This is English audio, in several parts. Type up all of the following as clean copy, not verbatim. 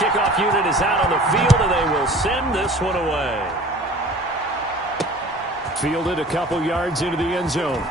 kickoff unit is out on the field, and they will send this one away. Fielded a couple yards into the end zone.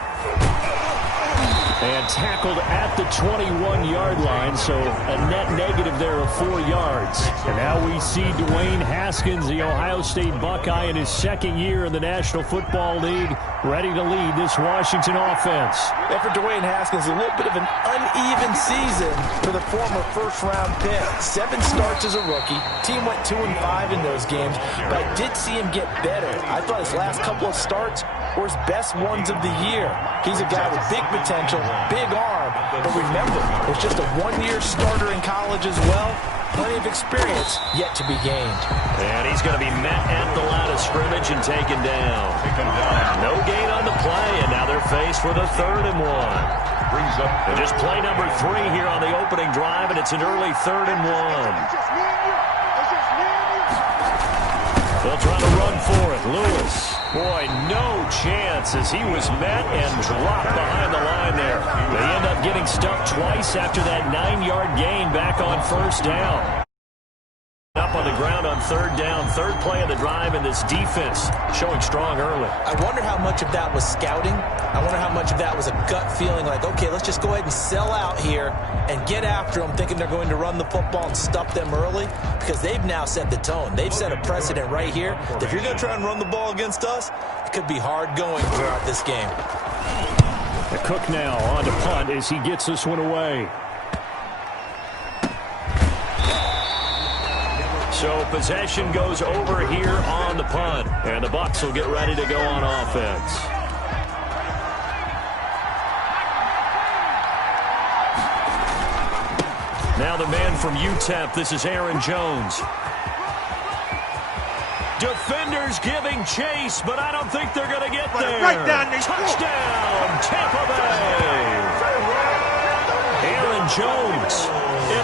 And tackled at the 21-yard line, so a net negative there of 4 yards. And now we see Dwayne Haskins, the Ohio State Buckeye, in his second year in the National Football League, ready to lead this Washington offense. And for Dwayne Haskins, a little bit of an uneven season for the former first-round pick. 7 starts as a rookie. Team went 2-5 in those games, but I did see him get better. I thought his last couple of starts were his best ones of the year. He's a guy with big potential, big arm, but remember, was just a one-year starter in college as well. Plenty of experience yet to be gained. And he's going to be met at the line of scrimmage and taken down. No gain on the play, and now they're faced with a 3rd and 1. And just play number 3 here on the opening drive, and it's an early 3rd and 1. They'll try to run for it. Lewis. Boy, no chance as he was met and dropped behind the line there. They end up getting stuffed twice after that 9-yard gain back on 1st down. Up on the ground on 3rd down. 3rd play of the drive, and this defense showing strong early. I wonder how much of that was scouting. I wonder how much of that was a gut feeling like, okay, let's just go ahead and sell out here and get after them, thinking they're going to run the football and stuff them early, because they've now set the tone. They've set a precedent right here that if you're going to try and run the ball against us, it could be hard going throughout this game. The Cook now on to punt as he gets this one away. So possession goes over here on the punt, and the Bucs will get ready to go on offense. Now the man from UTEP, this is Aaron Jones. Defenders giving chase, but I don't think they're going to get there. Right down the touchdown, Tampa Bay. Aaron Jones, an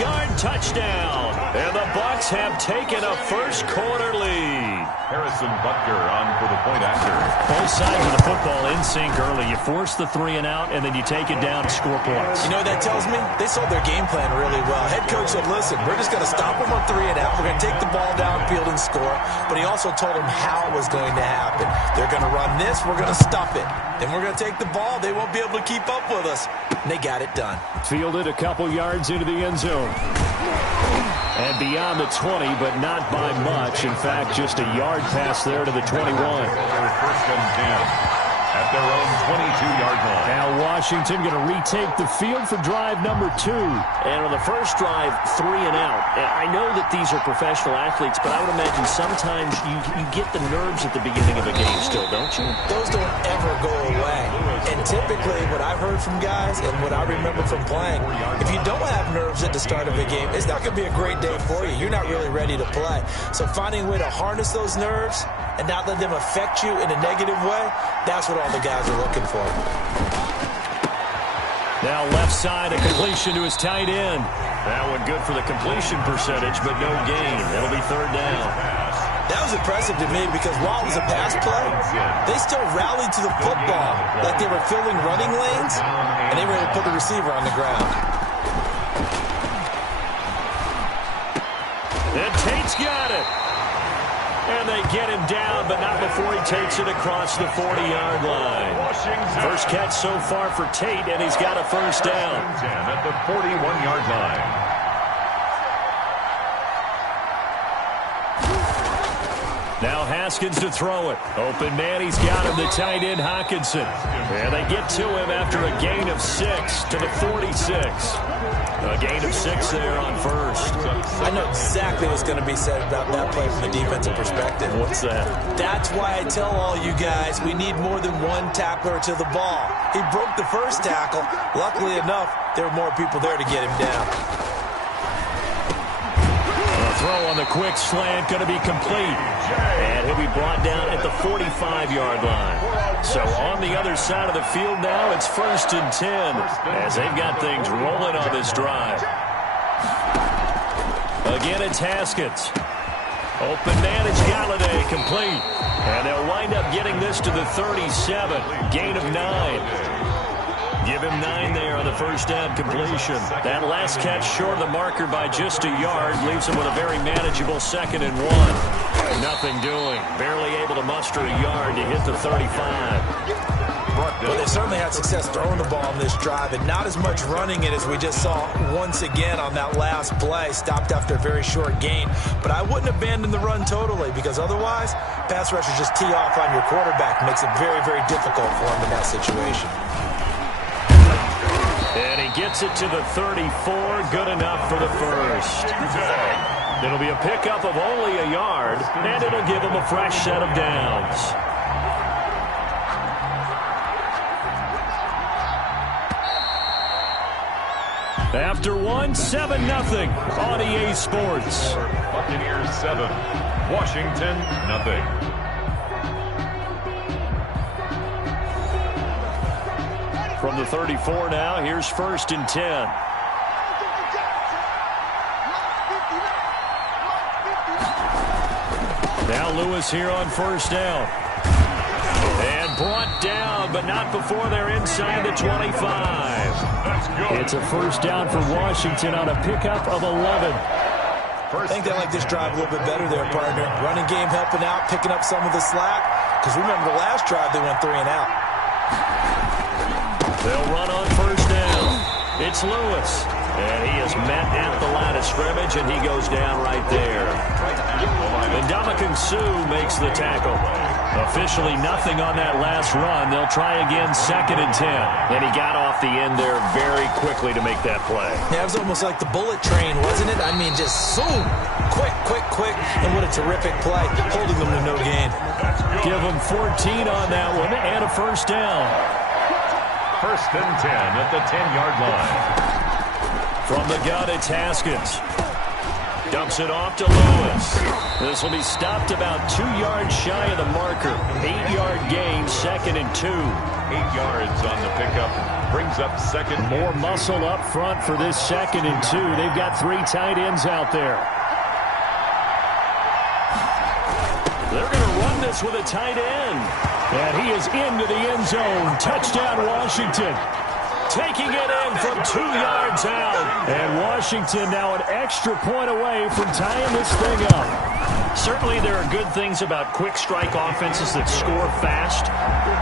80-yard touchdown. And the Bucs have taken a first-quarter lead. Harrison Butker on for the point after. Both sides of the football in sync early. You force the 3 and out, and then you take it down to score points. You know what that tells me? They sold their game plan really well. Head coach said, listen, we're just going to stop them on 3 and out. We're going to take the ball downfield and score. But he also told them how it was going to happen. They're going to run this. We're going to stuff it. Then we're going to take the ball. They won't be able to keep up with us. And they got it done. Fielded a couple yards into the end zone. And beyond the 20, but not by much. In fact, just a yard pass there to the 21. 1st and 10 at their own 22-yard line. Now Washington going to retake the field for drive number 2. And on the first drive, 3 and out. I know that these are professional athletes, but I would imagine sometimes you get the nerves at the beginning of a game still, don't you? Those don't ever go away. And typically what I've heard from guys and what I remember from playing, if you don't have nerves at the start of a game, it's not going to be a great day for you. You're not really ready to play. So finding a way to harness those nerves and not let them affect you in a negative way, that's what all the guys are looking for. Now left side, a completion to his tight end. That one good for the completion percentage, but no gain. It'll be 3rd down. That was impressive to me because while it was a pass play, they still rallied to the football like they were filling running lanes, and they were able to put the receiver on the ground. And Tate's got it. And they get him down, but not before he takes it across the 40-yard line. First catch so far for Tate, and he's got a 1st down. At the 41-yard line. Now Haskins to throw it. Open man, he's got him, the tight end Hockenson. And they get to him after a gain of 6 to the 46. A gain of 6 there on 1st. I know exactly what's going to be said about that play from the defensive perspective. What's that? That's why I tell all you guys we need more than one tackler to the ball. He broke the first tackle. Luckily enough, there were more people there to get him down. Throw on the quick slant, going to be complete. And he'll be brought down at the 45-yard line. So on the other side of the field now, it's 1st and 10 as they've got things rolling on this drive. Again, it's Haskins. Open man, it's Galladay, complete. And they'll wind up getting this to the 37, gain of 9. Give him 9 there on the first down completion. That last catch short of the marker by just a yard leaves him with a very manageable 2nd and 1. Nothing doing. Barely able to muster a yard to hit the 35. Well, they certainly had success throwing the ball on this drive, and not as much running it as we just saw once again on that last play. Stopped after a very short gain. But I wouldn't abandon the run totally, because otherwise, pass rushers just tee off on your quarterback. Makes it very, very difficult for him in that situation. And he gets it to the 34. Good enough for the first. It'll be a pickup of only a yard, and it'll give him a fresh set of downs. After 7-0 on EA Sports. Buccaneers 7, Washington 0. From the 34 now, here's 1st and 10. Now Lewis here on 1st down. And brought down, but not before they're inside the 25. It's a 1st down for Washington on a pickup of 11. I think they like this drive a little bit better there, partner. Running game helping out, picking up some of the slack. Because remember the last drive, they went 3 and out. They'll run on 1st down. It's Lewis. And he is met at the line of scrimmage, and he goes down right there. And Ndamukong Suh makes the tackle. Officially nothing on that last run. They'll try again 2nd and 10. And he got off the end there very quickly to make that play. Yeah, it was almost like the bullet train, wasn't it? I mean, just zoom. Quick, quick, quick. And what a terrific play, holding them to no gain. Give them 14 on that one and a 1st down. 1st and 10 at the 10-yard line. From the gun, it's Haskins. Dumps it off to Lewis. This will be stopped about 2 yards shy of the marker. 8-yard gain, 2nd and 2. 8 yards on the pickup. Brings up 2nd. More muscle up front for this 2nd and 2. They've got 3 tight ends out there. They're going to run this with a tight end. And he is into the end zone. Touchdown, Washington. Taking it in from 2 yards out. And Washington now an extra point away from tying this thing up. Certainly there are good things about quick strike offenses that score fast.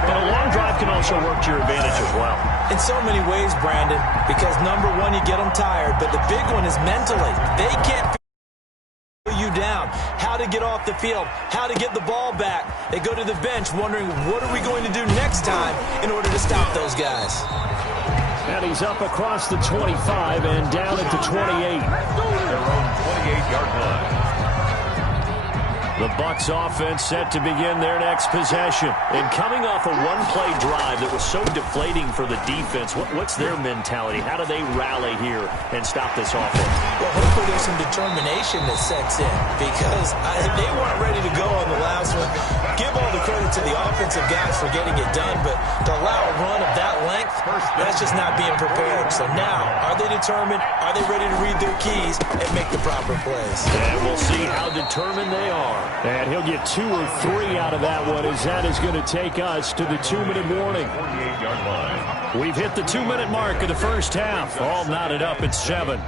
But a long drive can also work to your advantage as well. In so many ways, Brandon, because number one, you get them tired. But the big one is mentally. They can't figure you down. How to get off the field. How to get the ball back. They go to the bench wondering, what are we going to do next time in order to stop those guys? And he's up across the 25 and down at the 28. Their own 28-yard line. The Bucs offense set to begin their next possession. And coming off a one-play drive that was so deflating for the defense, what's their mentality? How do they rally here and stop this offense? Well, hopefully there's some determination that sets in, because they weren't ready to go on the last one. Give all the credit to the offensive guys for getting it done, but to allow a run of that length, that's just not being prepared. So now, are they determined? Are they ready to read their keys and make the proper plays? And we'll see how determined they are. And he'll get 2 or 3 out of that one, as that is going to take us to the 2-minute warning. 48-yard line. We've hit the 2-minute mark of the first half. All knotted up at 7.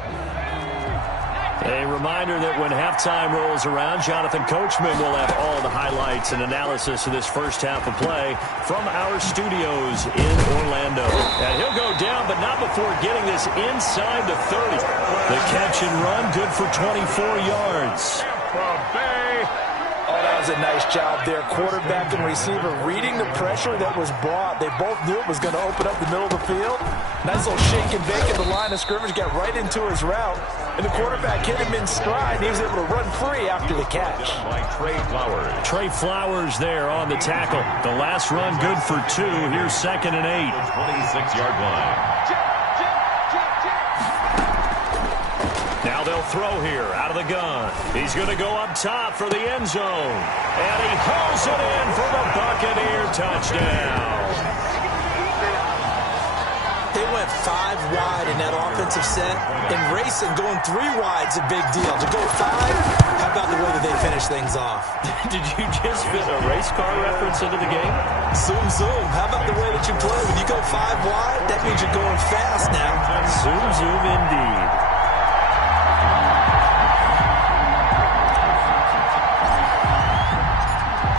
A reminder that when halftime rolls around, Jonathan Coachman will have all the highlights and analysis of this first half of play from our studios in Orlando. And he'll go down, but not before getting this inside the 30. The catch and run, good for 24 yards. Oh, that was a nice job there. Quarterback and receiver reading the pressure that was brought. They both knew it was going to open up the middle of the field. Nice little shake and bake at the line of scrimmage, got right into his route. And the quarterback hit him in stride. He was able to run free after the catch. Trey Flowers there on the tackle. The last run good for 2. Here's 2nd and 8. 26-yard line. Now they'll throw here out of the gun. He's going to go up top for the end zone. And he hauls it in for the Buccaneer touchdown. They went 5 wide in that offensive set. In racing, going 3 wide's a big deal. To go 5, how about the way that they finish things off? Did you just fit a race car reference into the game? Zoom, zoom. How about the way that you play? When you go 5 wide, that means you're going fast now. Zoom, zoom indeed.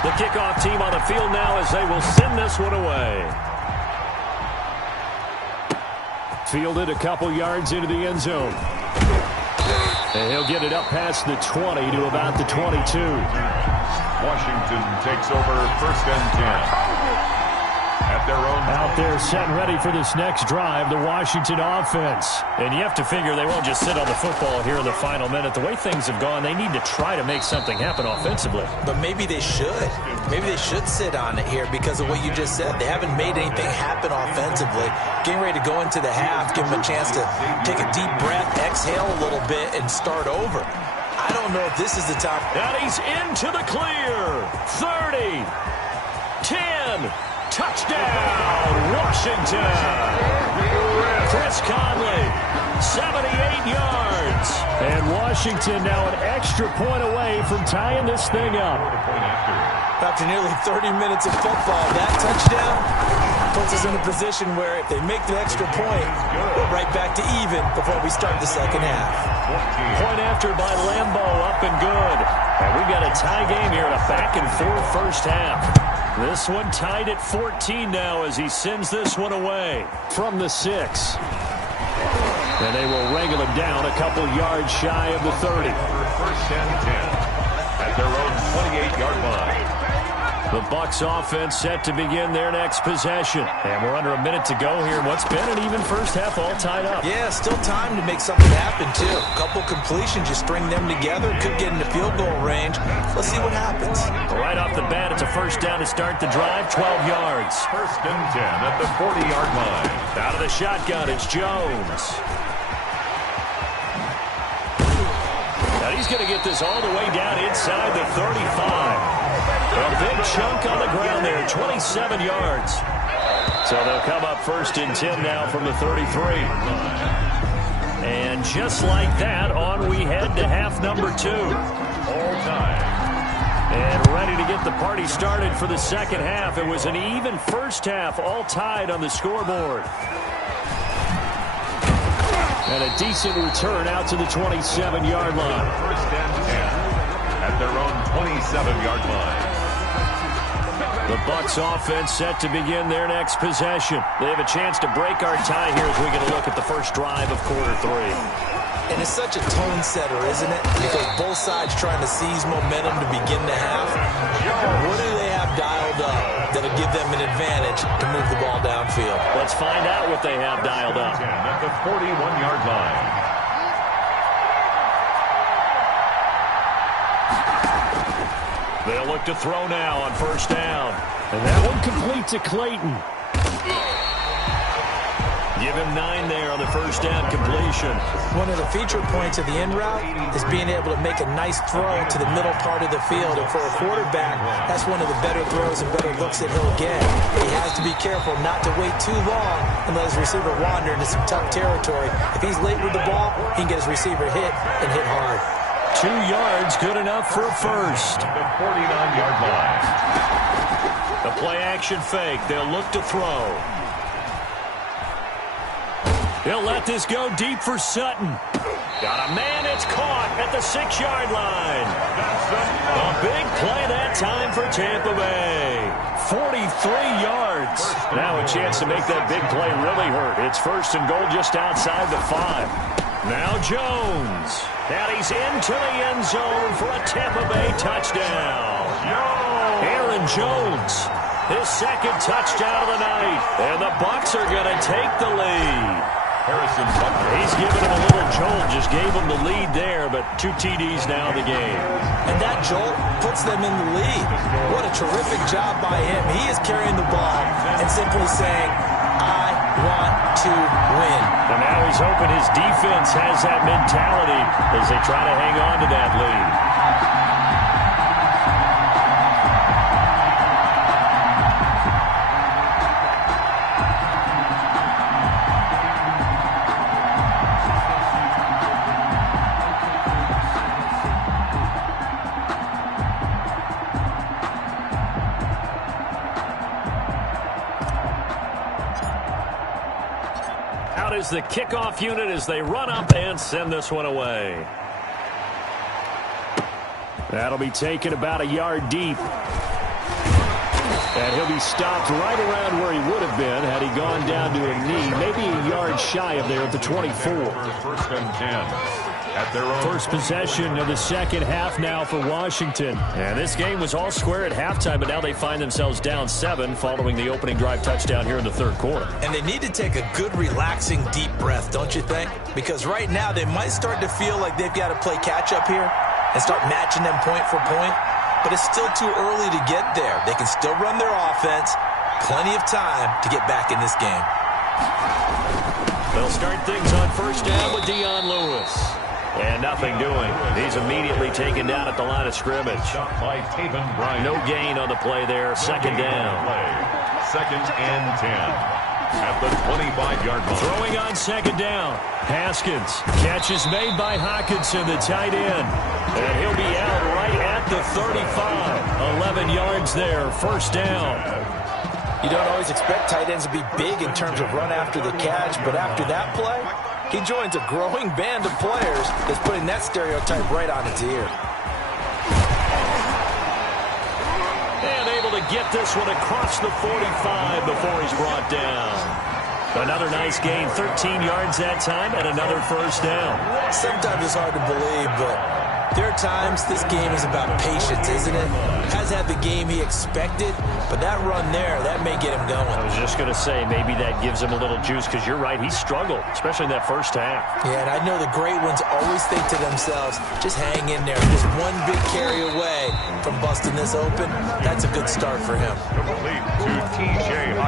The kickoff team on the field now as they will send this one away. Fielded a couple yards into the end zone. And he'll get it up past the 20 to about the 22. Washington takes over 1st and 10. At their own. Out there set and ready for this next drive, the Washington offense. And you have to figure they won't just sit on the football here in the final minute. The way things have gone, they need to try to make something happen offensively. But maybe they should. Maybe they should sit on it here because of what you just said. They haven't made anything happen offensively. Getting ready to go into the half, give them a chance to take a deep breath, exhale a little bit, and start over. I don't know if this is the time. And he's into the clear. 30, 10, touchdown, Washington. Chris Conley, 78 yards. And Washington now an extra point away from tying this thing up. After nearly 30 minutes of football, that touchdown puts us in a position where if they make the extra point, we're right back to even before we start the second half. Point after by Lambeau, up and good. And we've got a tie game here in a back-and-forth first half. This one tied at 14 now as he sends this one away from the 6. And they will wrangle him down a couple yards shy of the 30. 1st and 10. At their own 28-yard line. The Bucs offense set to begin their next possession. And we're under a minute to go here in what's been an even first half all tied up. Yeah, still time to make something happen, too. A couple completions, you string them together, could get into field goal range. Let's see what happens. Right off the bat, it's a first down to start the drive, 12 yards. 1st and 10 at the 40-yard line. Out of the shotgun, it's Jones. Now he's going to get this all the way down inside the 35. A big chunk on the ground there, 27 yards. So they'll come up 1st and 10 now from the 33. And just like that, on we head to half number 2. All time. And ready to get the party started for the second half. It was an even first half, all tied on the scoreboard. And a decent return out to the 27-yard line. 1st and 10 at their own 27-yard line. The Bucs offense set to begin their next possession. They have a chance to break our tie here as we get a look at the first drive of quarter 3. And it's such a tone setter, isn't it? Because both sides trying to seize momentum to begin the half. What do they have dialed up that'll give them an advantage to move the ball downfield? Let's find out what they have dialed up. At the 41-yard line. They'll look to throw now on first down. And that one complete to Clayton. Give him 9 there on the first down completion. One of the feature points of the in route is being able to make a nice throw to the middle part of the field. And for a quarterback, that's one of the better throws and better looks that he'll get. He has to be careful not to wait too long and let his receiver wander into some tough territory. If he's late with the ball, he can get his receiver hit and hit hard. 2 yards, good enough for a first. The 49-yard line. The play-action fake. They'll look to throw. He'll let this go deep for Sutton. Got a man, it's caught at the 6-yard line. A big play that time for Tampa Bay. 43 yards. Now a chance to make that big play really hurt. It's 1st and goal just outside the 5. Now Jones. And he's into the end zone for a Tampa Bay touchdown. Aaron Jones, his second touchdown of the night. And the Bucs are going to take the lead. Harrison Butker. He's given him a little jolt, just gave him the lead there, but 2 TDs now in the game. And that jolt puts them in the lead. What a terrific job by him. He is carrying the ball and simply saying, I want to win. And now he's hoping his defense has that mentality as they try to hang on to that lead. out is the kickoff unit as they run up and send this one away. That'll be taken about a yard deep. And he'll be stopped right around where he would have been had he gone down to a knee, maybe a yard shy of there at the 24. First and 10 at their own. First possession of the second half now for Washington. And this game was all square at halftime, but now they find themselves down 7 following the opening drive touchdown here in the third quarter. And they need to take a good, relaxing, deep breath, don't you think? Because right now they might start to feel like they've got to play catch-up here and start matching them point for point. But it's still too early to get there. They can still run their offense. Plenty of time to get back in this game. They'll start things on first down with Dion Lewis. And nothing doing. He's immediately taken down at the line of scrimmage. By Taven Bryan. No gain on the play there. Second down. Second and 10. At the 25-yard line. Throwing on second down. Haskins. Catch is made by Hockenson, the tight end. And he'll be out right at the 35. 11 yards there. First down. You don't always expect tight ends to be big in terms of run after the catch, but after that play, he joins a growing band of players that's putting that stereotype right on its ear. And able to get this one across the 45 before he's brought down. Another nice gain, 13 yards that time, and another first down. Sometimes it's hard to believe, but there are times this game is about patience, isn't it? Has had the game he expected, but that run there, that may get him going. I was just going to say, maybe that gives him a little juice, because you're right, he struggled, especially in that first half. Yeah, and I know the great ones always think to themselves, just hang in there. Just one big carry away from busting this open. That's a good start for him.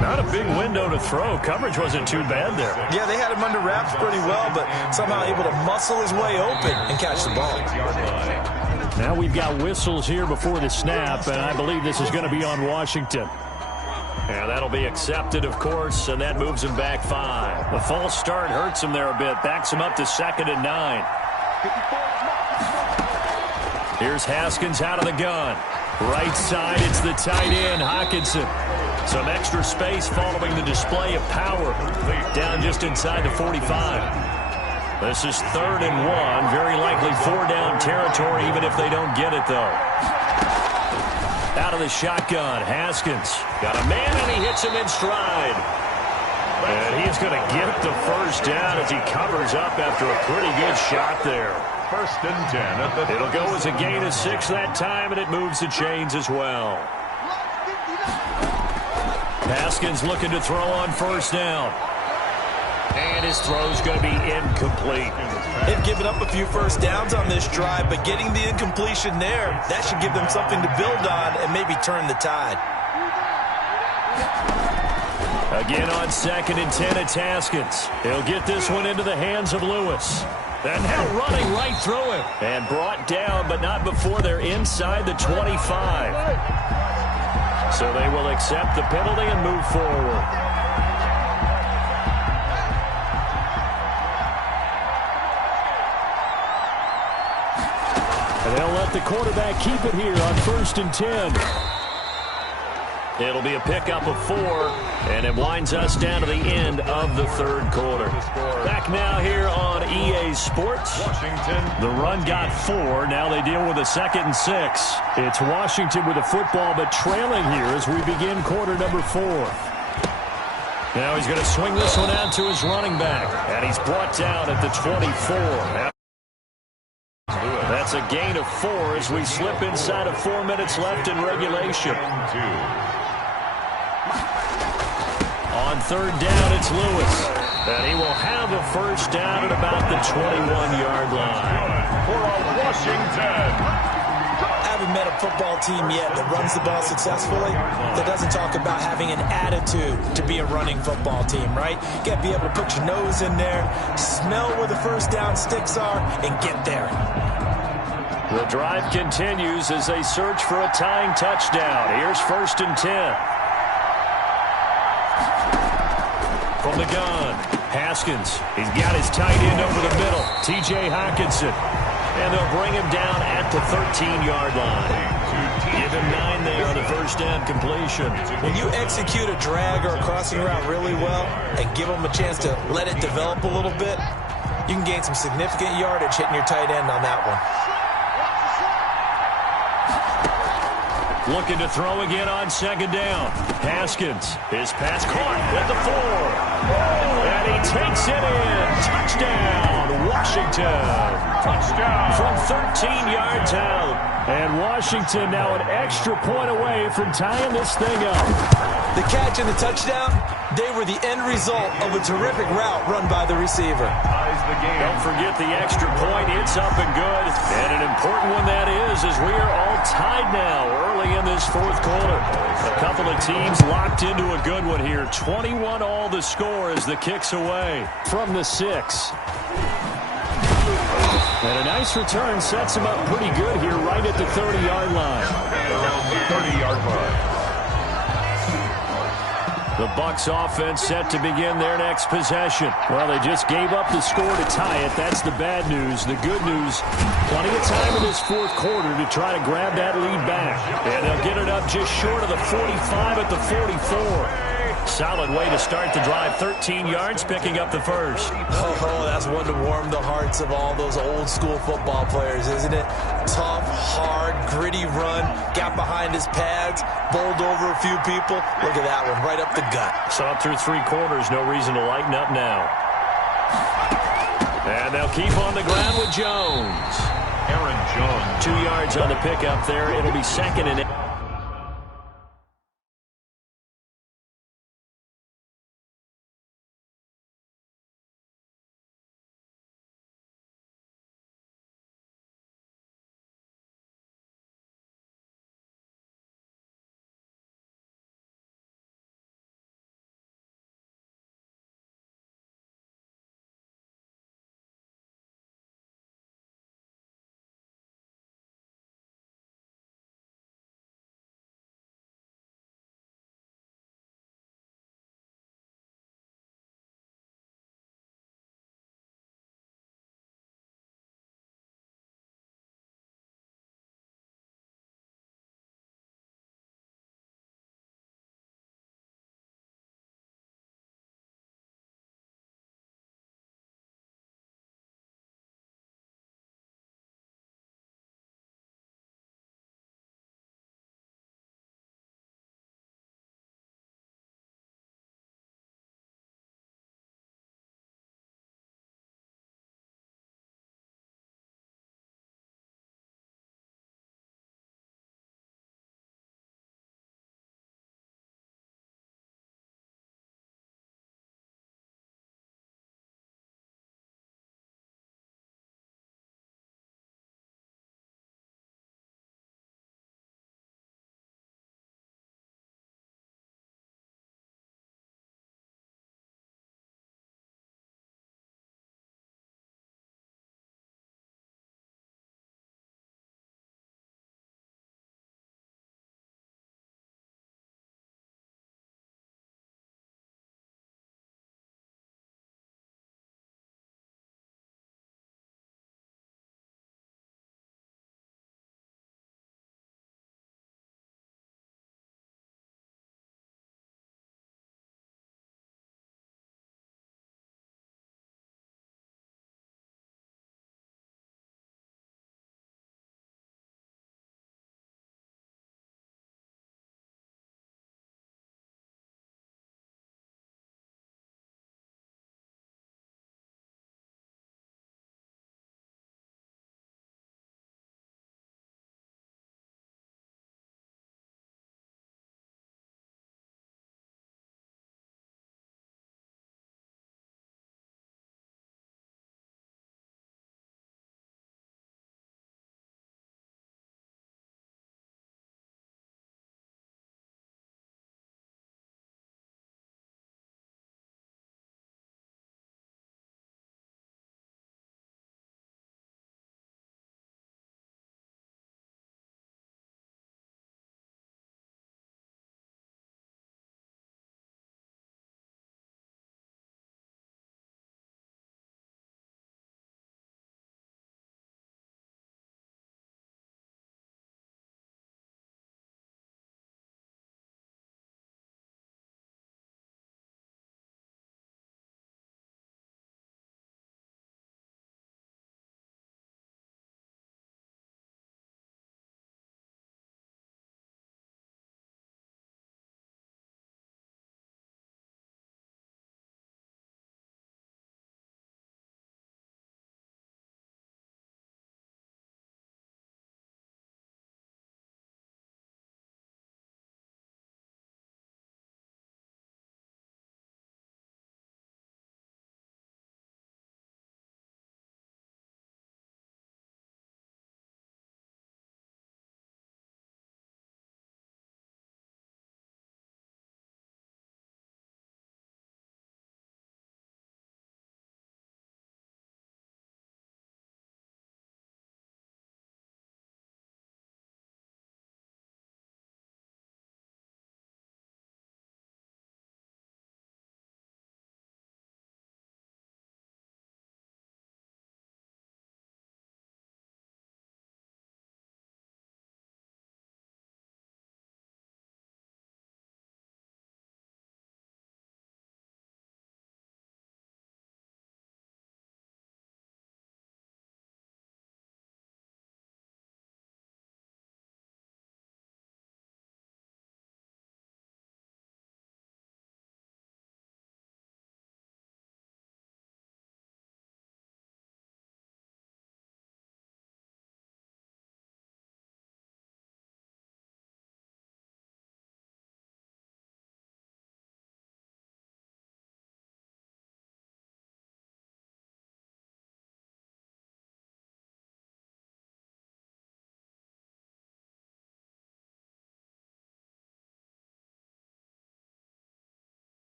Not a big window to throw. Coverage wasn't too bad there. Yeah, they had him under wraps pretty well, but somehow able to muscle his way open and catch the ball. Now we've got whistles here before the snap, and I believe this is going to be on Washington. And that'll be accepted, of course, and that moves him back 5. The false start hurts him there a bit. Backs him up to 2nd and 9. Here's Haskins out of the gun. Right side, it's the tight end, Hockenson. Some extra space following the display of power. Down just inside the 45. This is 3rd and 1. Very likely 4-down territory, even if they don't get it, though. Out of the shotgun, Haskins. Got a man, and he hits him in stride. And he's going to get the first down as he covers up after a pretty good shot there. First and 10 at the... It'll go as a gain of 6 that time, and it moves the chains as well. Haskins looking to throw on first down. And his throw's going to be incomplete. They've given up a few first downs on this drive, but getting the incompletion there, that should give them something to build on and maybe turn the tide. Again on 2nd and 10, it's Haskins. He'll get this one into the hands of Lewis. And now running right through him. And brought down, but not before they're inside the 25. So they will accept the penalty and move forward. And they'll let the quarterback keep it here on 1st and 10. It'll be a pickup of 4, and it winds us down to the end of the third quarter. Back now here on EA Sports. Washington. The run got 4. Now they deal with a 2nd and 6. It's Washington with the football, but trailing here as we begin quarter number 4. Now he's going to swing this one out to his running back, and he's brought down at the 24. That's a gain of 4 as we slip inside of 4 minutes left in regulation. On 3rd down, it's Lewis. And he will have a first down at about the 21-yard line. For Washington. I haven't met a football team yet that runs the ball successfully, that doesn't talk about having an attitude to be a running football team, right? You got to be able to put your nose in there, smell where the first down sticks are, and get there. The drive continues as they search for a tying touchdown. Here's 1st and 10. From the gun, Haskins. He's got his tight end over the middle, T.J. Hockenson. And they'll bring him down at the 13-yard line. Give him 9 there on the first down completion. When you execute a drag or a crossing route really well and give them a chance to let it develop a little bit, you can gain some significant yardage hitting your tight end on that one. Looking to throw again on second down. Haskins, his pass caught at the 4. And he takes it in. Touchdown, Washington. Touchdown. From 13 yards out. And Washington now an extra point away from tying this thing up. The catch and the touchdown, they were the end result of a terrific route run by the receiver. Don't forget the extra point. It's up and good. And an important one that is, as we are all tied now early in this fourth quarter. A couple of teams locked into a good one here. 21 all the score as the kick's away. From the 6. And a nice return sets him up pretty good here right at the 30-yard line. 30-yard line. The Bucs offense set to begin their next possession. Well, they just gave up the score to tie it. That's the bad news. The good news, plenty of time in this fourth quarter to try to grab that lead back. And they'll get it up just short of the 45 at the 44. Solid way to start the drive. 13 yards, picking up the first. Oh, that's one to warm the hearts of all those old school football players, isn't it? Tough, hard, gritty run. Got behind his pads, bowled over a few people. Look at that one, right up the gut. Saw it through 3 quarters. No reason to lighten up now. And they'll keep on the ground with Jones. Aaron Jones. 2 yards on the pickup there. It'll be 2nd and 8.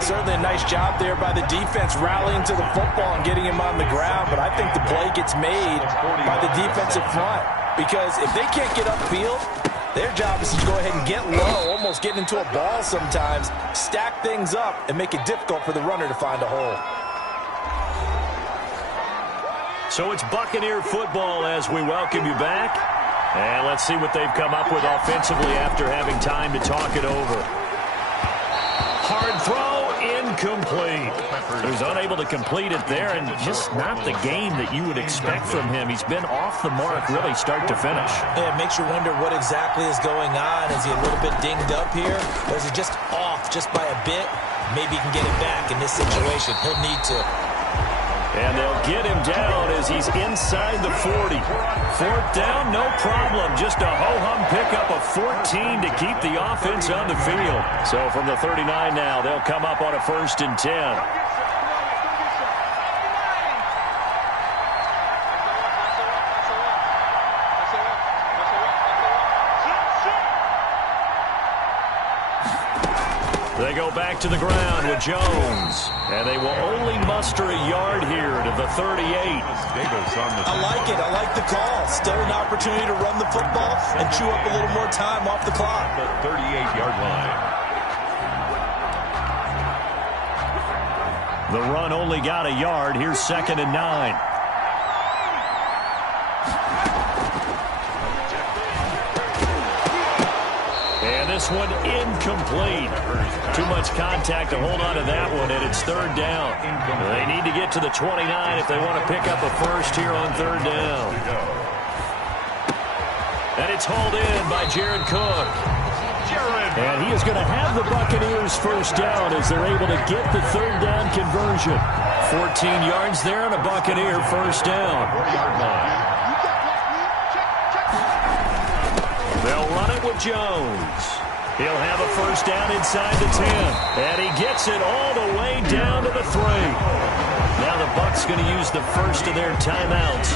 Certainly a nice job there by the defense rallying to the football and getting him on the ground, but I think the play gets made by the defensive front because if they can't get upfield, their job is to go ahead and get low, almost getting into a ball sometimes, stack things up, and make it difficult for the runner to find a hole. So it's Buccaneer football as we welcome you back. And let's see what they've come up with offensively after having time to talk it over. Hard throw, incomplete. He was unable to complete it there, and just not the game that you would expect from him. He's been off the mark really start to finish. Yeah, it makes you wonder what exactly is going on. Is he a little bit dinged up here, or is he just off just by a bit? Maybe he can get it back in this situation. He'll need to. And they'll get him down as he's inside the 40. Fourth down, no problem. Just a ho-hum pickup of 14 to keep the offense on the field. So from the 39 now, they'll come up on a 1st and 10. They go back to the ground with Jones. And they will only muster a yard here to the 38. I like it. I like the call. Still an opportunity to run the football and chew up a little more time off the clock. The 38-yard line. The run only got a yard. Here's 2nd and 9. This one incomplete. Too much contact to hold on to that one, and it's 3rd down. They need to get to the 29 if they want to pick up a first here on 3rd down. And it's hauled in by Jared Cook. And he is going to have the Buccaneers first down as they're able to get the 3rd down conversion. 14 yards there and a Buccaneer first down. They'll run it with Jones. He'll have a first down inside the 10. And he gets it all the way down to the 3. Now the Bucs going to use the first of their timeouts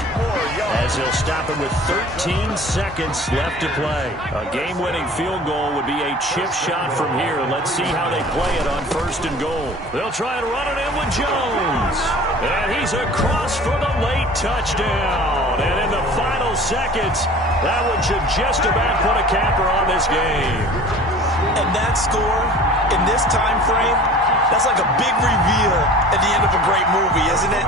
as he'll stop it with 13 seconds left to play. A game-winning field goal would be a chip shot from here. Let's see how they play it on 1st and goal. They'll try and run it in with Jones. And he's across for the late touchdown. And in the final seconds, that one should just about put a capper on this game. And that score, in this time frame, that's like a big reveal at the end of a great movie, isn't it?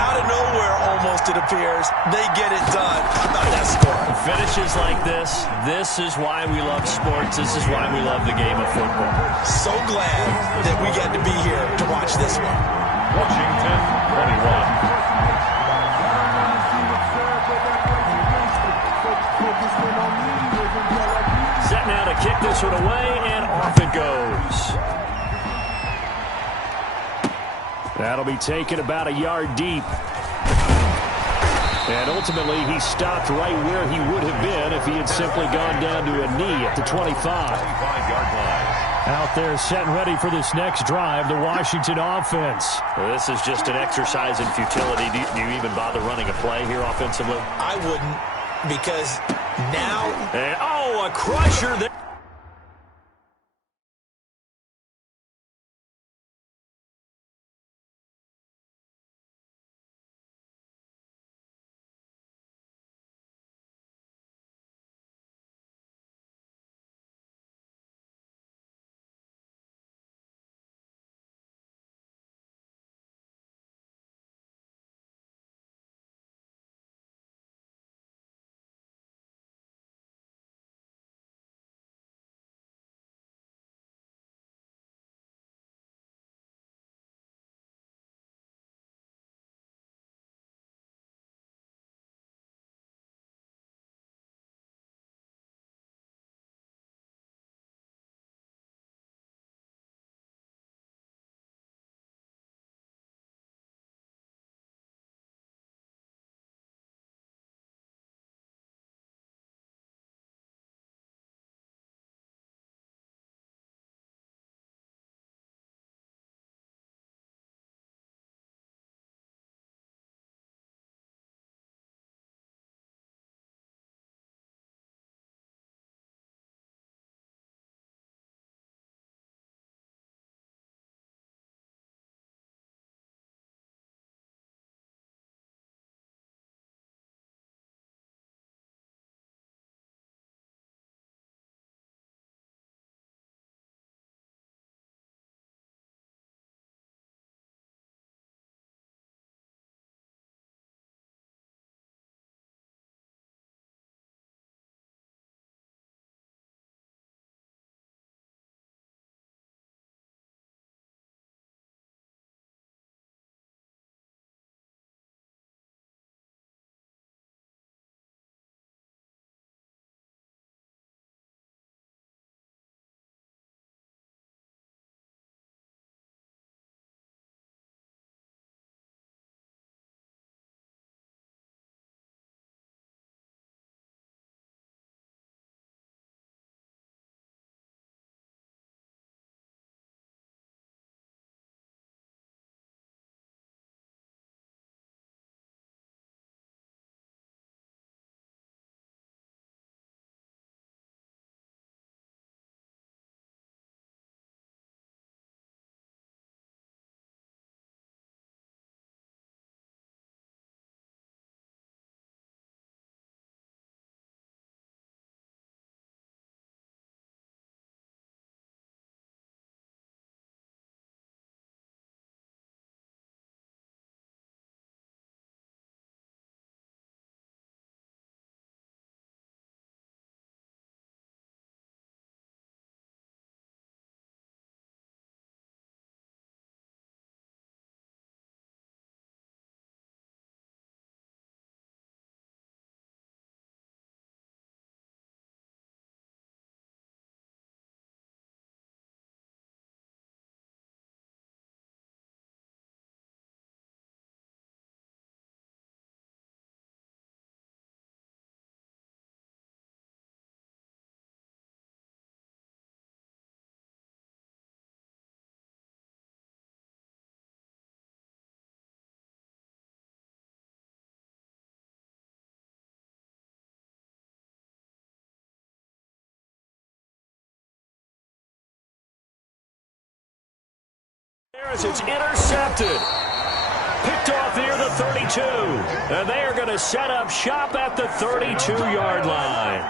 Out of nowhere, almost, it appears, they get it done. How about that score? Finishes like this is why we love sports. This is why we love the game of football. So glad that we get to be here to watch this one. Washington, 21. Set now to kick this one away, and off it goes. That'll be taken about a yard deep. And ultimately, he stopped right where he would have been if he had simply gone down to a knee at the 25. 25-yard line. Out there set and ready for this next drive, the Washington offense. Well, this is just an exercise in futility. Do you even bother running a play here offensively? I wouldn't, because now... And, a crusher there. It's intercepted. Picked off near the 32. And they are going to set up shop at the 32-yard line.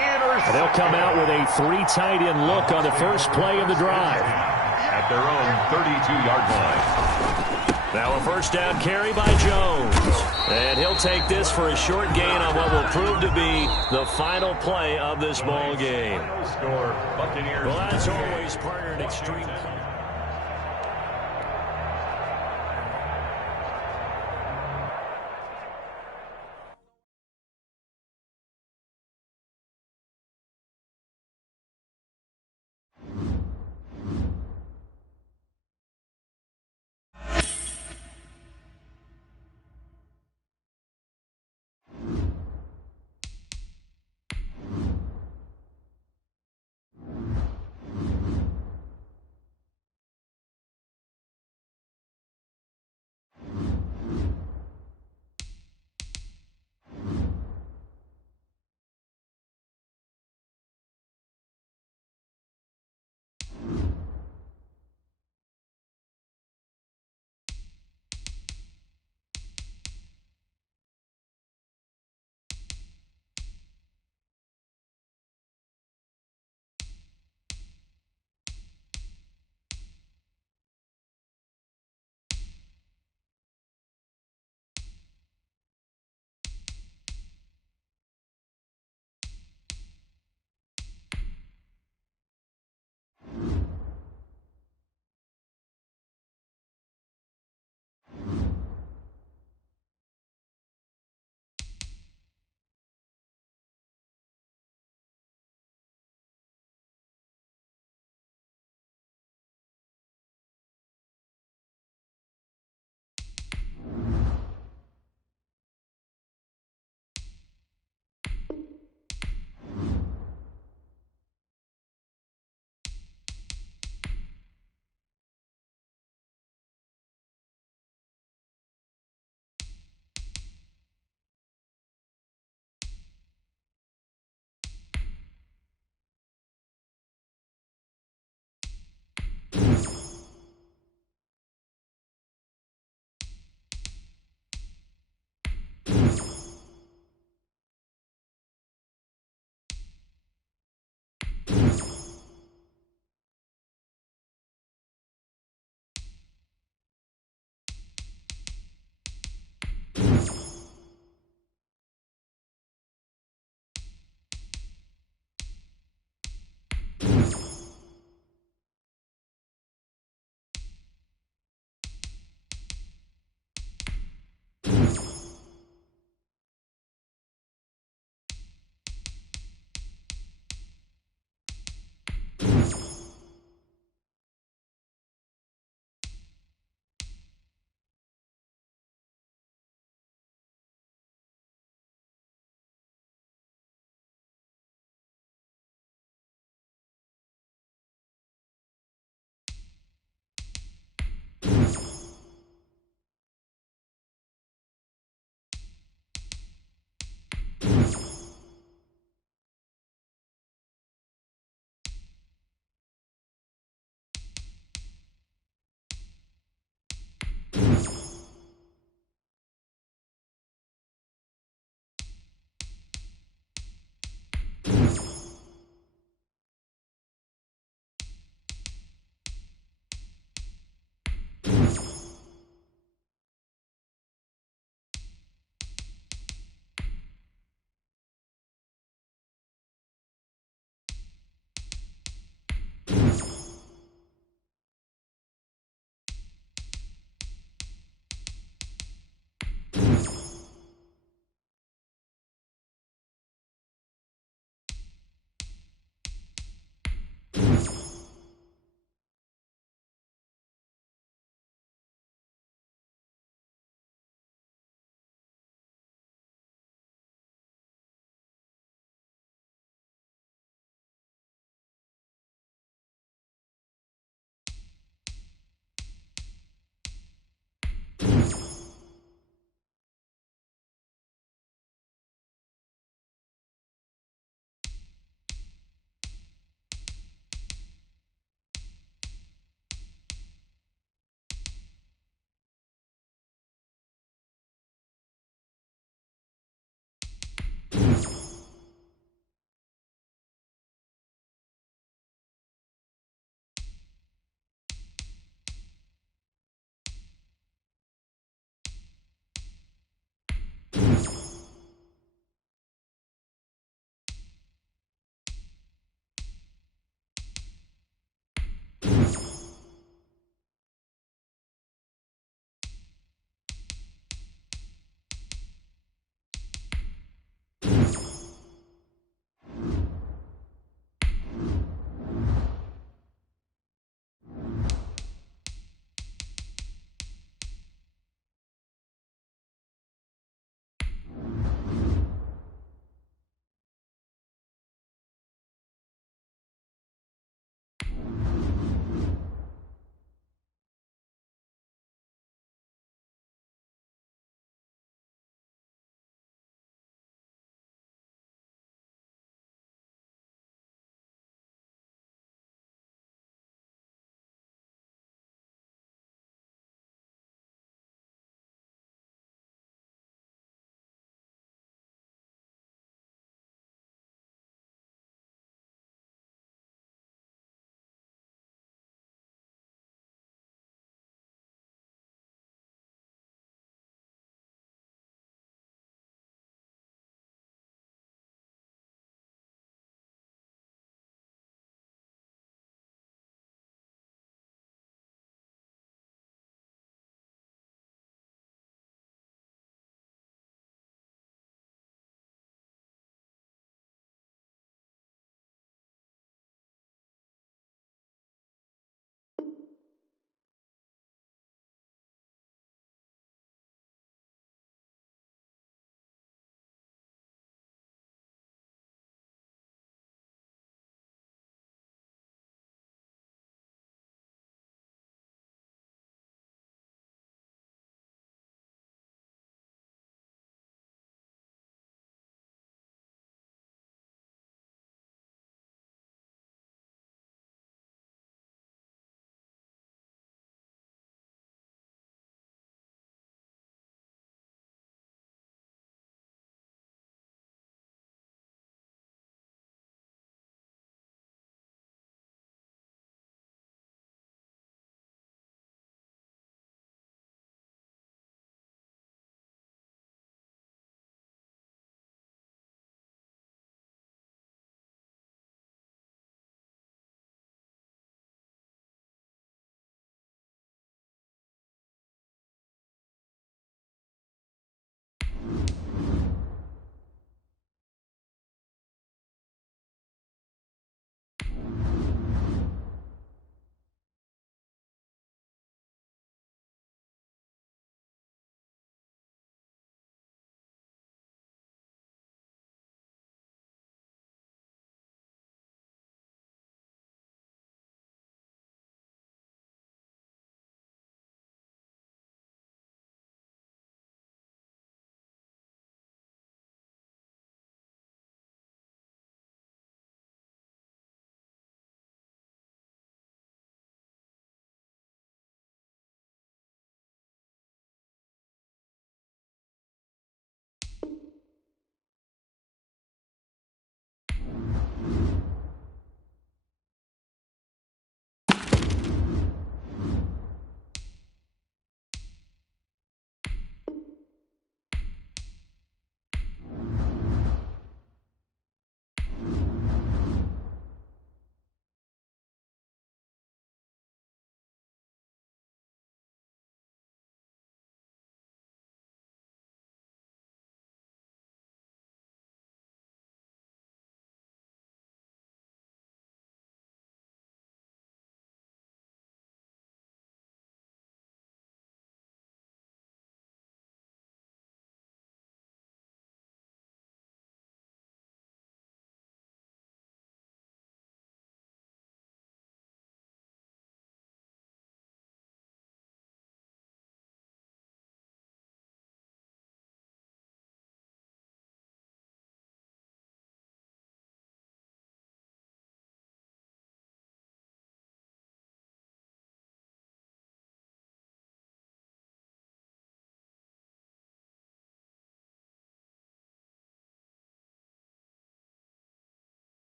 And they'll come out with a 3 tight end look on the first play of the drive. At their own 32-yard line. Now a first down carry by Jones. And he'll take this for a short gain on what will prove to be the final play of this ball game. Score, Buccaneers. Well, as always, partner in extreme...